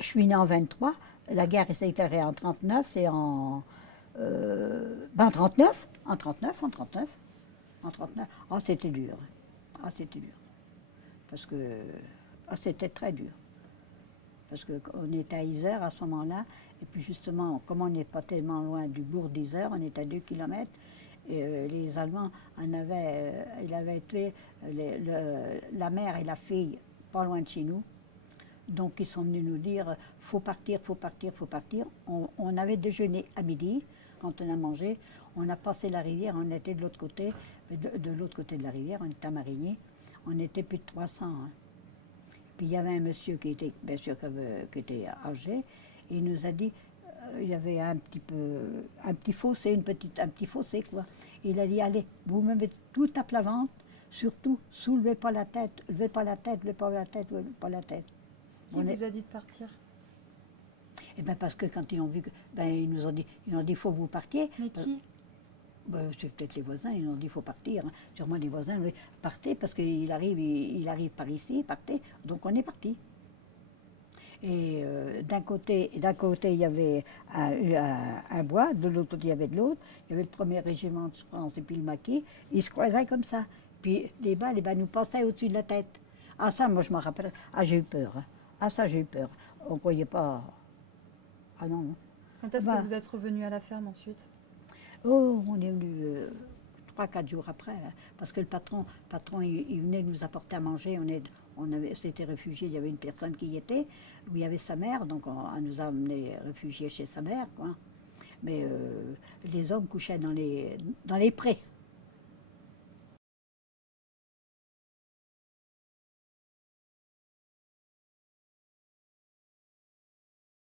je suis née en 23, la guerre s'est déclarée en 39, c'est en... en 39, en 39, en 39, en 39. Ah, c'était dur. Ah, c'était dur. Parce que... Ah, c'était très dur. Parce qu'on était à Isère à ce moment-là, et puis justement, comme on n'est pas tellement loin du bourg d'Isère, on est à 2 kilomètres, et les Allemands ils avaient tué la mère et la fille pas loin de chez nous. Donc ils sont venus nous dire, faut partir, faut partir, faut partir. On avait déjeuné à midi, quand on a mangé, on a passé la rivière, on était de l'autre côté, de l'autre côté de la rivière, on était à Marigny, on était plus de 300. Hein. Puis il y avait un monsieur qui était, bien sûr, qui était âgé, et il nous a dit, il y avait un petit fossé, un petit fossé, quoi. Et il a dit, allez, vous me mettez tout à plat ventre, surtout, soulevez pas la tête, levez pas la tête, levez pas la tête, levez pas la tête. Qui vous a dit de partir? Et bien parce que quand ils ont vu, ils nous ont dit, il faut que vous partiez. Mais qui? C'est peut-être les voisins, ils ont dit, il faut partir. Hein. Sûrement les voisins, oui, partez parce qu'il arrive, il arrive par ici, partez. Donc on est parti. Et d'un côté, il y avait un bois, de l'autre côté, il y avait de l'autre. Il y avait le premier régiment de France et puis le maquis. Ils se croisaient comme ça. Puis les balles nous passaient au-dessus de la tête. Ah ça, moi je m'en rappelle. Ah j'ai eu peur. Hein. Ah ça, j'ai eu peur. On ne croyait pas... Ah non, non. Quand est-ce que vous êtes revenu à la ferme ensuite? Oh, on est venu 3-4 jours après, hein, parce que le patron il venait nous apporter à manger. S'était réfugié, il y avait une personne qui y était, où il y avait sa mère, donc on nous a amenés réfugiés chez sa mère, quoi. Mais les hommes couchaient dans les prés.